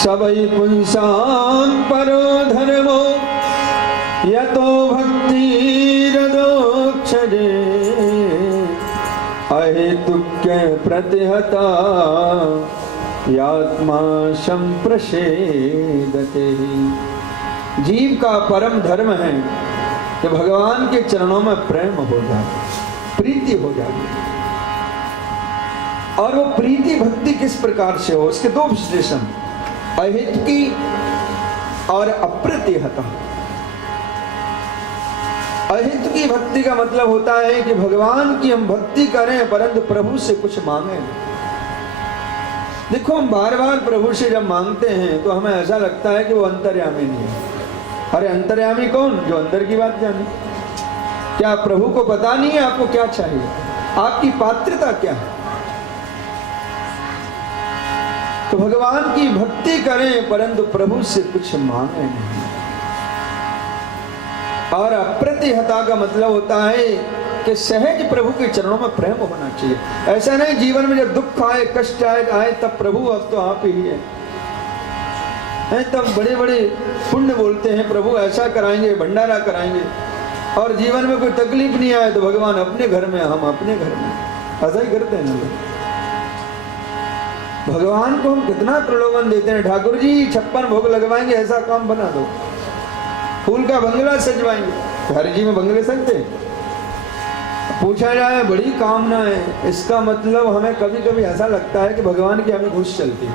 सबई पुंसां परो धर्मो यतो भक्तिरदोक्षजे अहेतुक्य प्रतिहता यात्मा संप्रसेदते। जीव का परम धर्म है कि भगवान के चरणों में प्रेम हो जाए, प्रीति हो जाए। और वो प्रीति भक्ति किस प्रकार से हो, उसके दो विश्लेषण, अहेतुकी और अप्रतिहता। अहेतुकी भक्ति का मतलब होता है कि भगवान की हम भक्ति करें परंतु प्रभु से कुछ मांगे। देखो, हम बार बार प्रभु से जब मांगते हैं तो हमें ऐसा लगता है कि वो अंतर्यामी नहीं है। अरे अंतर्यामी कौन? जो अंदर की बात जाने। क्या प्रभु को पता नहीं है आपको क्या चाहिए, आपकी पात्रता क्या है? तो भगवान की भक्ति करें परंतु प्रभु से कुछ मांगे नहीं। और अप्रतिहता का मतलब होता है कि सहज प्रभु के चरणों में प्रेम होना चाहिए। ऐसा नहीं जीवन में जब दुख आए, कष्ट आए तब प्रभु अब तो आप ही है, तब बड़े बड़े पुण्य बोलते हैं, प्रभु ऐसा कराएंगे, भंडारा कराएंगे। और जीवन में कोई तकलीफ नहीं आए तो भगवान अपने घर में, हम अपने घर में। ऐसा ही करते हैं ना लोग। भगवान को हम कितना प्रलोभन देते हैं, ठाकुर जी 56 भोग लगवाएंगे, ऐसा काम बना दो, फूल का बंगला सजवाएंगे। हर जी में बंगले सजते हैं। पूछा जाए बड़ी कामना है, इसका मतलब हमें कभी कभी ऐसा लगता है कि भगवान की हमें घुस चलती है।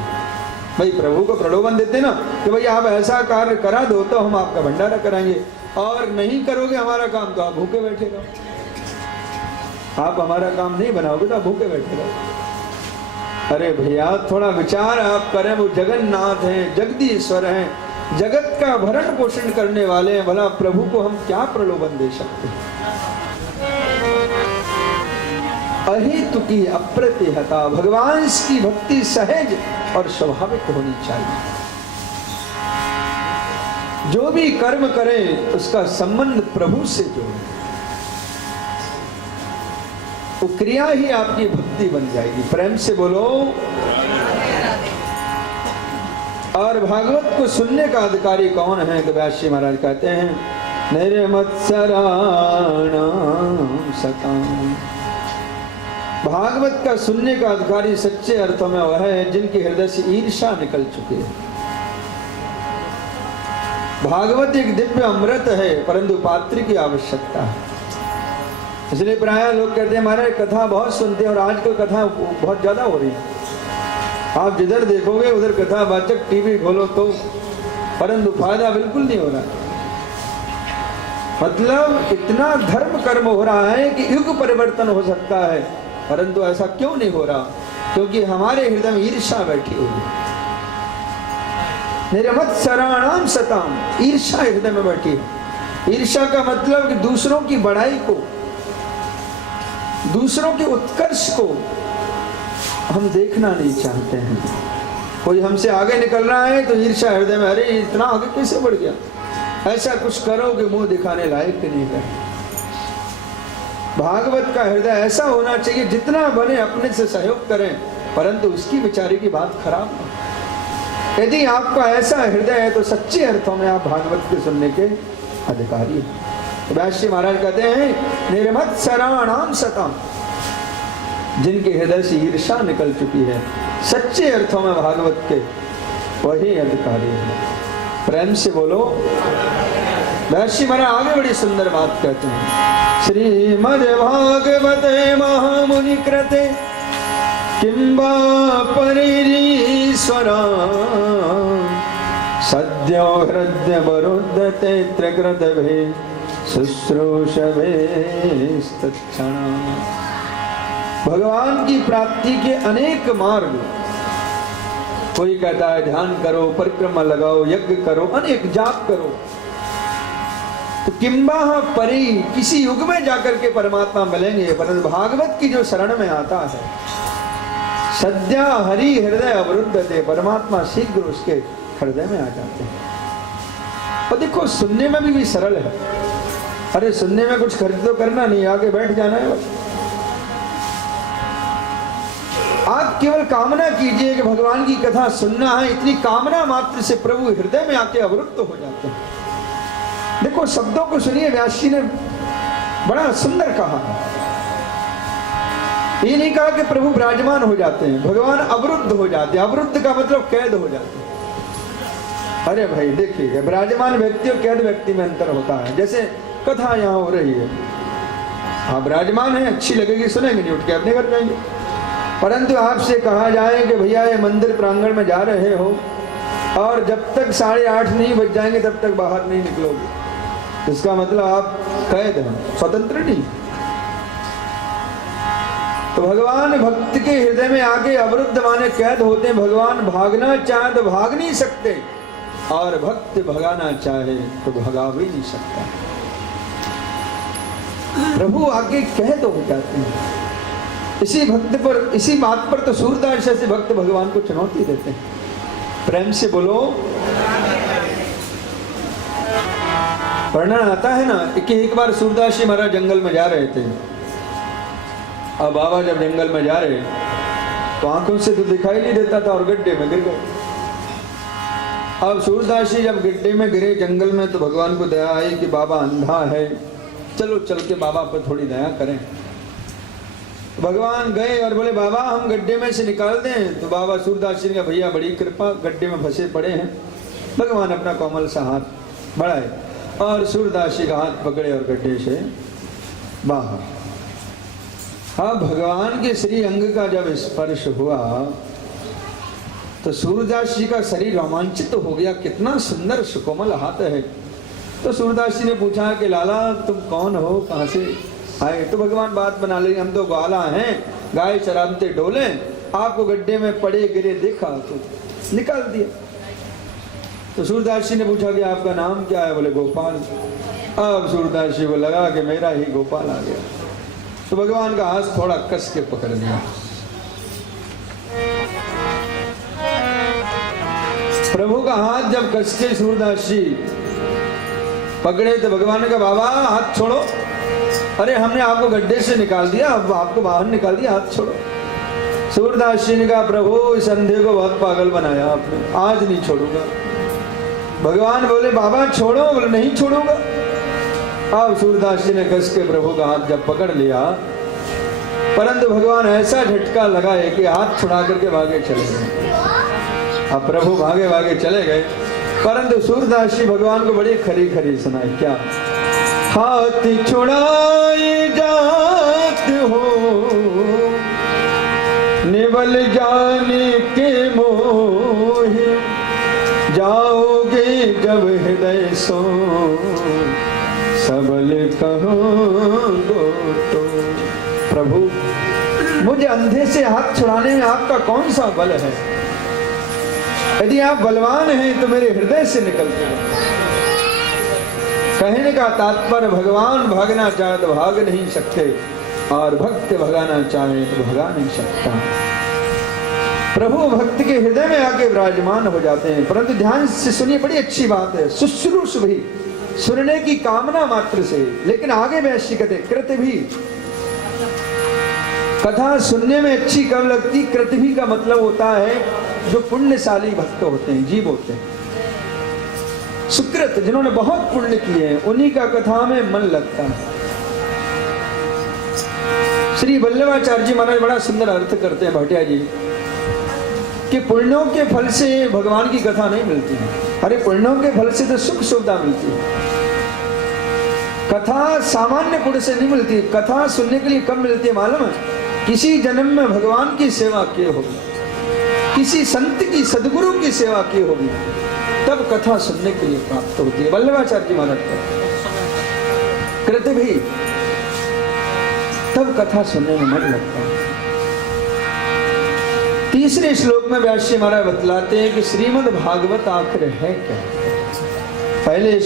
भाई प्रभु को प्रलोभन देते ना कि भाई आप ऐसा कार्य करा दो तो हम आपका भंडारा कराएंगे, और नहीं करोगे हमारा काम तो आप भूखे बैठे रहो। आप हमारा काम नहीं बनाओगे तो आप भूखे बैठे रहो। अरे भैया थोड़ा विचार आप करें, वो जगन्नाथ हैं, जगदीश्वर हैं, जगत का भरण पोषण करने वाले हैं। भला प्रभु को हम क्या प्रलोभन दे सकते हैं? अहेतुकी अप्रतिहता, भगवान की भक्ति सहज और स्वाभाविक होनी चाहिए। जो भी कर्म करें उसका संबंध प्रभु से जोड़े, वो क्रिया ही आपकी भक्ति बन जाएगी। प्रेम से बोलो। और भागवत को सुनने का अधिकारी कौन है? तो व्यास जी महाराज कहते हैं, निर्मत्सराणां सताम्। भागवत का सुनने का अधिकारी सच्चे अर्थों में वह है जिनके हृदय से ईर्ष्या निकल चुकी है। भागवत एक दिव्य अमृत है परंतु पात्र की आवश्यकता है। इसलिए प्राय लोग कहते हैं हमारे कथा बहुत सुनते हैं, और आजकल कथा बहुत ज्यादा हो रही है। आप जिधर देखोगे उधर कथावाचक टीवी खोलो तो, परंतु फायदा बिल्कुल नहीं हो रहा। मतलब इतना धर्म कर्म हो रहा है कि युग परिवर्तन हो सकता है, परंतु ऐसा क्यों नहीं हो रहा? क्योंकि हमारे हृदय में ईर्ष्या बैठी हुई है। निर्मत्सराणां सताम्, ईर्ष्या हृदय में बैठी है। ईर्ष्या का मतलब कि दूसरों की बढ़ाई को, दूसरों के उत्कर्ष को हम देखना नहीं चाहते हैं। कोई हमसे आगे निकल रहा है तो ईर्ष्या हृदय में, अरे इतना आगे कैसे बढ़ गया, ऐसा कुछ करो कि मुंह दिखाने लायक नहीं है। भागवत का हृदय ऐसा होना चाहिए जितना बने अपने से सहयोग करें, परंतु उसकी बेचारे की बात खराब ना। यदि आपका ऐसा हृदय है तो सच्चे अर्थों में आप भागवत के सुनने के अधिकारी हैं। व्यास जी महाराज कहते हैं, निर्मत्सराणां सताम्, जिनके हृदय से ईर्ष्या निकल चुकी है, सच्चे अर्थों में भागवत के वही अधिकारी है। प्रेम से बोलो। व्यास जी महाराज आगे बड़ी सुंदर बात कहते हैं, श्रीमद् भागवते महामुनि कृते किं वा परिरीश्वरा सद्यो हृदय वरुद्धते त्रिकृतभे शुश्रूषभेस्तत्क्षणा। भगवान की प्राप्ति के अनेक मार्ग, कोई कहता है ध्यान करो, परिक्रमा लगाओ, यज्ञ करो, अनेक जाप करो। तो किंबा परी, किसी युग में जाकर के परमात्मा मिलेंगे, परंतु भागवत की जो शरण में आता है, सद्या हरि हृदय अवरुद्ध थे, परमात्मा शीघ्र उसके हृदय में आ जाते हैं। और देखो सुनने में भी सरल है। अरे सुनने में कुछ खर्च तो करना नहीं, आगे बैठ जाना है बस। आप आप केवल कामना कीजिए कि भगवान की कथा सुनना है, इतनी कामना मात्र से प्रभु हृदय में आके अवरुद्ध हो जाते हैं। देखो शब्दों को सुनिए, व्यास जी ने बड़ा सुंदर कहा। ये नहीं कहा कि प्रभु विराजमान हो जाते हैं, भगवान अवरुद्ध हो जाते हैं। अवरुद्ध का मतलब कैद हो जाते हैं। अरे भाई देखिए, विराजमान व्यक्ति और कैद व्यक्ति में अंतर होता है। जैसे कथा यहाँ हो रही है, आप विराजमान है, अच्छी लगेगी, सुनेंगे, नहीं उठ के अपने घर जाएंगे। परंतु आपसे कहा जाए कि भैया ये मंदिर प्रांगण में जा रहे हो और जब तक 8:30 नहीं बज जाएंगे तब तक बाहर नहीं निकलोगे, इसका मतलब आप कैद हैं, स्वतंत्र नहीं। तो भगवान भक्त के हृदय में आके अवरुद्ध माने कैद होते हैं। भगवान भागना चाहे तो भाग नहीं सकते, और भक्त भगाना चाहे तो भगा भी नहीं सकता। प्रभु आगे कैद हो जाते हैं। इसी भक्त पर, इसी बात पर तो सूरदास जैसे भक्त भगवान को चुनौती देते हैं। प्रेम से बोलो। वर्णन आता है ना कि एक बार सूरदास जी महाराज जंगल में जा रहे थे। अब बाबा जब जंगल में जा रहे तो आंखों से तो दिखाई नहीं देता था और गड्ढे में गिर गए। अब सूरदास जी जब गड्ढे में गिरे जंगल में तो भगवान को दया आई कि बाबा अंधा है, चलो चल के बाबा पर थोड़ी दया करें। तो भगवान गए और बोले बाबा हम गड्ढे में से निकाल दें। तो बाबा सूरदास जी ने कहा भैया बड़ी कृपा, गड्ढे में फंसे पड़े हैं। भगवान अपना कोमल सा हाथ बढ़ाए और सूरदास जी का हाथ पकड़े और गड्ढे से बाहर। हाँ, भगवान के श्री अंग का जब स्पर्श हुआ तो सूरदास जी का शरीर रोमांचित हो गया। कितना सुंदर सुकोमल हाथ है। तो सूरदास जी ने पूछा कि लाला तुम कौन हो, कहाँ से आए? तो भगवान बात बना ली, हम तो ग्वाला हैं, गाय चराते डोले, आपको गड्ढे में पड़े गिरे देखा तो निकाल दिया। तो सूरदास जी ने पूछा कि आपका नाम क्या है? बोले गोपाल। अब सूरदास जी को लगा कि मेरा ही गोपाल आ गया। तो भगवान का हाथ थोड़ा कस के पकड़ लिया। प्रभु का हाथ जब कस के सूरदास जी पकड़े तो भगवान ने कहा बाबा हाथ छोड़ो। अरे हमने आपको गड्ढे से निकाल दिया, अब आपको बाहर निकाल दिया, हाथ छोड़ो। सूरदास जी ने कहा प्रभु इस अंधे को बहुत पागल बनाया आपने, आज नहीं छोड़ूंगा। भगवान बोले बाबा छोड़ो। बोले नहीं छोड़ूंगा। अब सूरदास जी ने कस के प्रभु का हाथ जब पकड़ लिया, परंतु भगवान ऐसा झटका लगाए कि हाथ छुड़ा करके भागे चले गए। अब प्रभु भागे भागे चले गए, परंतु सूरदास जी भगवान को बड़ी खरी खरी सुनाई। क्या? हाथ छुड़ाए जात हो निबल जाने के मोहे, जाओगे जब हृदय सो सबल कहोगे तो। प्रभु मुझे अंधे से हाथ छुड़ाने में आपका कौन सा बल है? यदि आप बलवान हैं तो मेरे हृदय से निकलते हो। कहने का तात्पर्य भगवान भागना चाहे तो भाग नहीं सकते, और भक्त भगाना चाहे तो भगा नहीं सकता। प्रभु भक्त के हृदय में आके विराजमान हो जाते हैं। परंतु ध्यान से सुनिए, बड़ी अच्छी बात है। शुश्रूष भी, सुनने की कामना मात्र से। लेकिन आगे वैश्य कहते कृत भी। कथा सुनने में अच्छी कब लगती? कृत भी का मतलब होता है जो पुण्यशाली भक्त होते हैं, जीव होते हैं, सुकृत, जिन्होंने बहुत पुण्य किए हैं, उन्हीं का कथा में मन लगता है। श्री वल्लभाचार्य जी महाराज बड़ा सुंदर अर्थ करते हैं भाटिया जी कि पुण्यों के फल से भगवान की कथा नहीं मिलती है। अरे पुण्यों के फल से तो सुख सुविधा मिलती है, कथा सामान्य पुण्य से नहीं मिलती। कथा सुनने के लिए कब मिलती है मालूम है? किसी जन्म में भगवान की सेवा की होगी, किसी संत की, सदगुरु की सेवा की होगी, तब कथा सुनने के लिए प्राप्त होती है। वल्लभाचार्य जी महाराज कृत भी, तब कथा सुनने में मन लगता है। तीसरे श्लोक में व्यास जी महाराज बतलाते हैं कि श्रीमद् भागवत आखिर है क्या। पहले